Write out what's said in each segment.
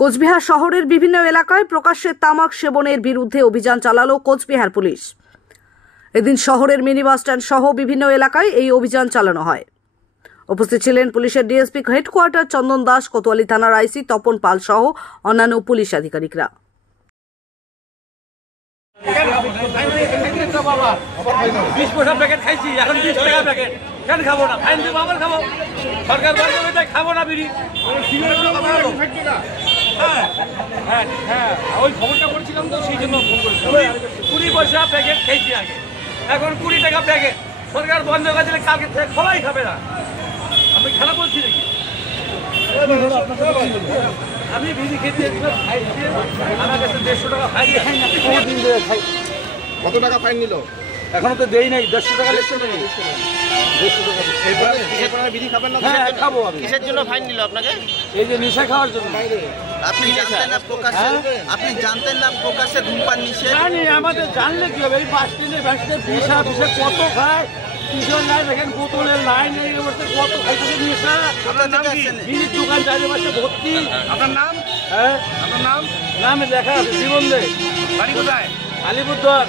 কোচবিহার শহরের বিভিন্ন এলাকায় প্রকাশ্যে তামাক সেবনের বিরুদ্ধে অভিযান চালালো কোচবিহার পুলিশ। এদিন শহরের মিনি বাস স্ট্যান্ড সহ বিভিন্ন এলাকায় এই অভিযান চালানো হয়। উপস্থিত ছিলেন পুলিশের ডিএসপি হেডকোয়ার্টার চন্দন দাস, কোতোয়ালি থানার আইসি তপন পাল সহ অন্যান্য পুলিশ আধিকারিকরা। ওই খবরটা করছিলাম তো সেই জন্য ফোন করেছিলাম। 20 পয়সা প্যাকেট খেয়েছি আগে, এখন 20 টাকা প্যাকেট। সরকার বন্ধ করে দিলে কালকে থেকে খোলাই খাবে না। আমি খেলা বলছি নাকি? আমি বিড়ি খেতে আমার কাছে 150 টাকা ফাইন। কত টাকা ফাইন নিল? এখনো তো দেই নাই। 150 টাকা লেখছে নাকি? 150 টাকা। এরপরে বিড়ি খাবেন না? হ্যাঁ, খাবো আমি। কিসের জন্য ফাইন নিল আপনাকে? এই যে নেশা খাওয়ার জন্য। আপনি জানতেন না প্রকাশ্যে? আপনি জানতেন না প্রকাশ্যে ধূমপান নিষেধ? জানি, আমাদের জানলে কি হবে? এই বাস স্ট্যান্ডে পিসা কত খায়, কিশোর লাইন দেখেন, বোতলের লাইন এই অবস্থা কত খাইতেছে নেশা। আপনার নাম কি? বিড়ির দোকান চারিপাশে ভর্তি। আপনার নাম? হ্যাঁ, আপনার নাম? নামে লেখা আছে জীবন দে। বাড়ি কোথায়? আলিপুরদুয়ার।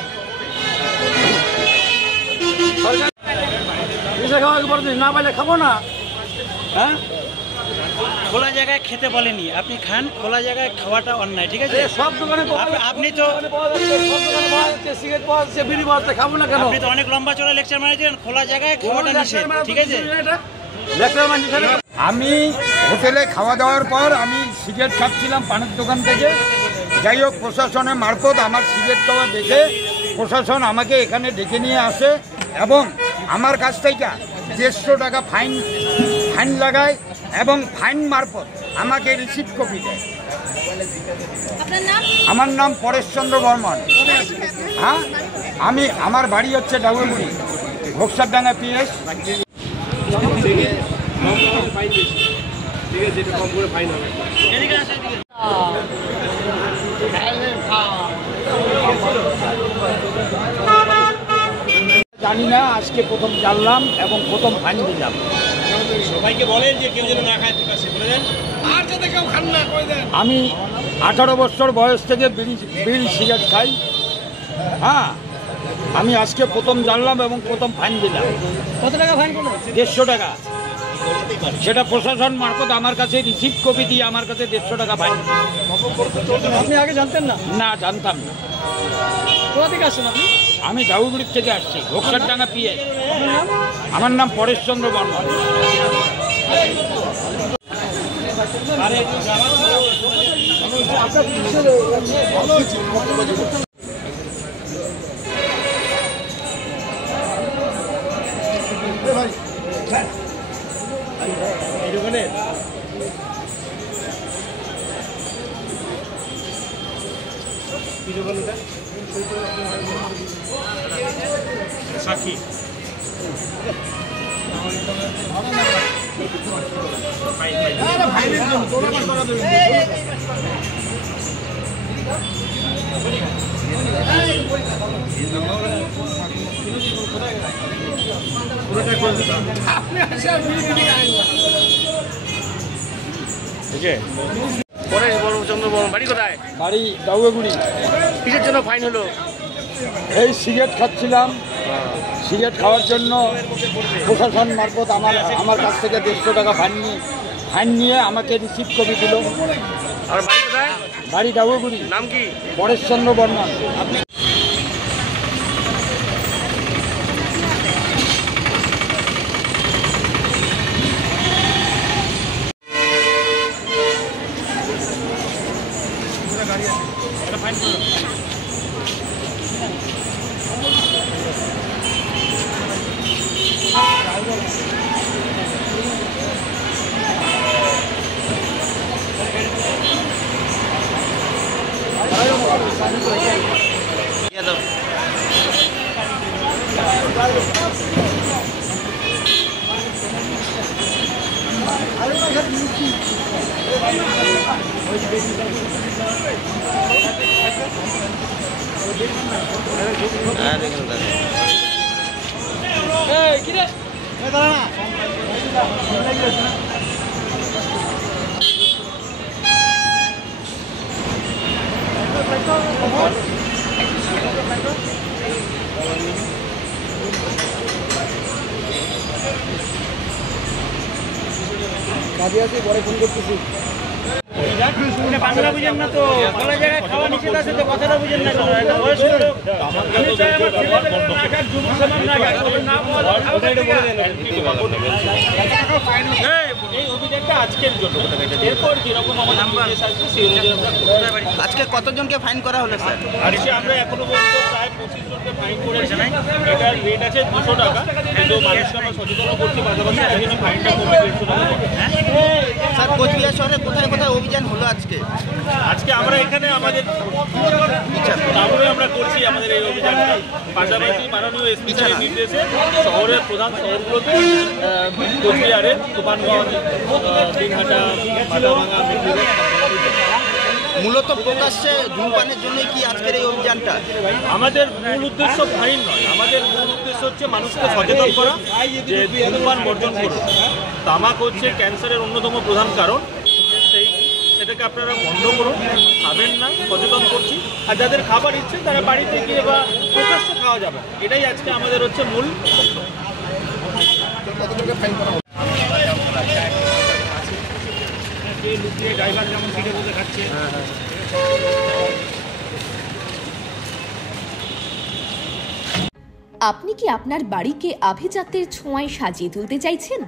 সরকার নেশা খাওয়ার পর না পাইলে খাবো না। হ্যাঁ, খোলা জায়গায় খেতে বলেনি, আপনি খান। খোলা জায়গায় খাওয়াটা অন্যায়, ঠিক আছে? সব দোকানে আপনি তো সিগারেট পাওয়া যাচ্ছে, বিড়ি পাওয়া যাচ্ছে, খাবো না কেন? আপনি তো অনেক লম্বা চড়া লেকচার মারিয়েছেন। খোলা জায়গায় খাওয়াটা নিষেধ, ঠিক আছে? আমি হোটেলে খাওয়া দাওয়ার পর আমি সিগারেট খাচ্ছিলাম পানের দোকান থেকে। যাই হোক, প্রশাসনের মারফত আমার সিগারেট খাওয়া দেখে প্রশাসন আমাকে এখানে ডেকে নিয়ে আসে এবং আমার কাছ থেকে 150 টাকা ফাইন লাগায় এবং ফাইন মারফত আমাকে রিসিপ্ট কপি দেয়। আমার নাম পরেশচন্দ্র বর্মন। হ্যাঁ, আমার বাড়ি হচ্ছে ডাউগুড়ি, ঘোকসারডাঙ্গা পিএস। জানি না, আজকে প্রথম জানলাম এবং প্রথম ফাইন দিলাম। সবাইকে বলেন যে কেউ যেন না খায়, প্রকাশ্যে বলে দেন। আর যাতে কেউ খান না করে দেন। আমি 18 বছর বয়স থেকে বিড়ি সিগারেট খাই। হ্যাঁ, আমি আজকে প্রথম জানলাম এবং প্রথম ফাইন দিলাম। কত টাকা ফাইন করলো? 150 টাকা। সেটা প্রশাসন মারফত আমার কাছে রিসিপ্ট কপি দিয়ে আমার কাছে 150 টাকা ফাইন। আপনি আগে জানতেন না? না, জানতাম না। কোথা থেকে আসছেন আপনি? আমি ডাউগুড়ির থেকে আসছি, ঘোকসারডাঙ্গা পিএস। আমার নাম পরেশচন্দ্র বর্মন। সাক্ষী বাড়ি কোথায়? বাড়ি ডাউগুড়ি। কিসের জন্য ফাইন হলো? এই সিগারেট খাচ্ছিলাম। সিগারেট খাওয়ার জন্য প্রশাসন মারফত আমার কাছ থেকে 150 টাকা ফাইন নিয়ে আমাকে রিসিপ্ট কপি দিল। আর বাড়ি কোথায়? বাড়ি ডাউগুড়ি। নাম কি? পরেশচন্দ্র বর্মন। বাংলা বুঝেন না তো, খোলা জায়গায় খাওয়া নিষেধ আছে তো, কথাটা বুঝেন না কেন? একটা বয়স্ক লোক। আমি চাই আমার ছেলেদের না খাক, যুবক সমাজ না খাক, তবে না বলা এই অভিযানটা আজকের জন্য এরপর যেরকম আমাদের নির্দেশ আসবে সেই অনুযায়ী আমরা করব। আজকে কতজনকে ফাইন করা হলো স্যার? আজকে আমরা এখনো পর্যন্ত প্রায় 25 জনকে ফাইন করেছি। এটার রেট আছে 200 টাকা, কিন্তু মানুষকে আমরা সচেতন করছি, পাশাপাশি এই জন্য ফাইনটা কমে 150 টাকা। স্যার কোচবিহার শহরে কোথায় কোথায় অভিযান হলো আজকে? আজকে আমরা এখানে আমাদের টাউনে আমরা করছি আমাদের এই অভিযানটা, পাশাপাশি মাননীয় এসপি স্যারের নির্দেশে শহরের প্রধান শহরগুলোতে কোচবিহারের তুফানগঞ্জ, দিনহাটা, মাথাভাঙা, মেদিনীপুর। মূলত প্রকাশ্যে ধূমপানের জন্যই কি আজকের এই অভিযানটা? আমাদের মূল উদ্দেশ্য ফাইন নয়, আমাদের মূল উদ্দেশ্য হচ্ছে মানুষকে সচেতন করা যে ধূমপান বর্জন করুন। তামাক হচ্ছে ক্যান্সারের অন্যতম প্রধান কারণ, সেটাকে আপনারা বন্ধ করুন, খাবেন না, সচেতন করছি। আর যাদের খাবার ইচ্ছে তারা বাড়িতে গিয়ে বা প্রকাশ্যে খাওয়া যাবে, এটাই আজকে আমাদের হচ্ছে মূল। ড্রাইভার যেমন সিটে বসে খাচ্ছে। আপনি কি আপনার বাড়িকে আভিজাত্যের ছোঁয়ায় সাজিয়ে তুলতে চাইছেন?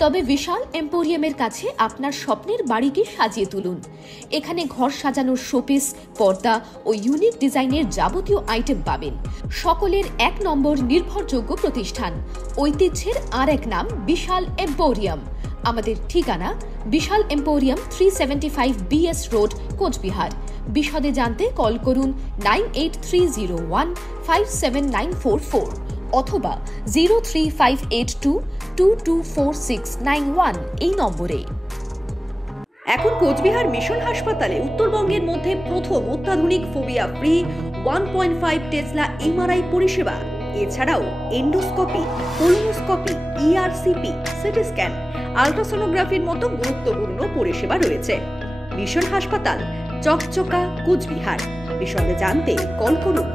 তবে বিশাল এম্পোরিয়ামের কাছে আপনার স্বপ্নের বাড়িকে সাজিয়ে তুলুন। এখানে ঘর সাজানোর শোপিস, পর্দা ও ইউনিক ডিজাইনের যাবতীয় আইটেম পাবেন। সকলের 1 নম্বর নির্ভরযোগ্য প্রতিষ্ঠান, ঐতিহ্যের আর এক নাম বিশাল এম্পোরিয়াম। আমাদের ঠিকানা বিশাল এম্পোরিয়াম 375 BS রোড, কোচবিহার। বিশদে জানতে কল করুন 9830157944 অথবা 03582224691 এই নম্বরে। এখন কোচবিহার মিশন হাসপাতালে উত্তরবঙ্গের মধ্যে প্রথম অত্যাধুনিক ফোবিয়া ফ্রি 1.5 টেসলা এমআরআই পরিষেবা। এছাড়াও endoscopy, colonoscopy, ERCP, CT scan, আল্ট্রাসোনোগ্রাফির মতো গুরুত্বপূর্ণ পরিষেবা রয়েছে। মিশন হাসপাতাল, চকচকা, কোচবিহার। বিশদে জানতে কল করুন